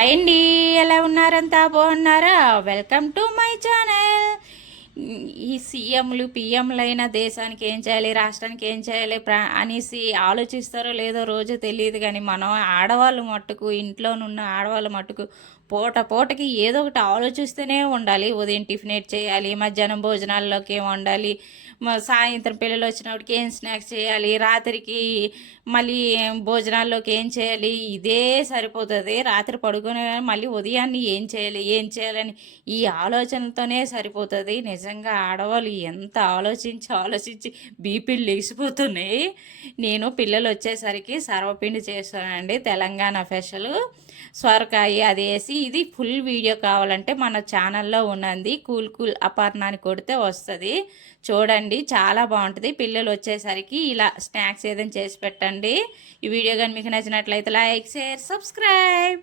Hi అండి, ఎలా ఉన్నారంతా బాగున్నారా? Welcome to my channel. ఈ సీఎంలు పిఎంలైన దేశానికి ఏం చేయాలి, రాష్ట్రానికి ఏం చేయాలి అనేసి ఆలోచిస్తారో లేదో రోజు తెలియదు. కానీ మనం ఆడవాళ్ళు మట్టుకు, ఇంట్లోనున్న ఆడవాళ్ళు మట్టుకు పూటకి ఏదో ఒకటి ఆలోచిస్తూనే ఉండాలి. ఉదయం టిఫిన్ ఏం చేయాలి, మధ్యాహ్నం భోజనాల్లోకి ఏం వండాలి, సాయంత్రం పిల్లలు వచ్చినప్పటికి ఏం స్నాక్స్ చేయాలి, రాత్రికి మళ్ళీ భోజనాల్లోకి ఏం చేయాలి, ఇదే సరిపోతుంది. రాత్రి పడుకునే మళ్ళీ ఉదయాన్ని ఏం చేయాలని ఈ ఆలోచనతోనే సరిపోతుంది. నిజంగా ఆడవాళ్ళు ఎంత ఆలోచించి బీపీలు లేచిపోతున్నాయి. నేను పిల్లలు వచ్చేసరికి సర్వపిండి చేస్తానండి, తెలంగాణ స్పెషల్ సొరకాయ అది వేసి. ఇది ఫుల్ వీడియో కావాలంటే మన ఛానల్లో ఉన్నది, కూల్ అపర్ణాన్ని కొడితే వస్తుంది, చూడండి. చాలా బాగుంటుంది. పిల్లలు వచ్చేసరికి ఇలా స్నాక్స్ ఏదైనా చేసి పెట్టండి. ఈ వీడియో కానీ మీకు నచ్చినట్లయితే లైక్, షేర్, సబ్స్క్రైబ్.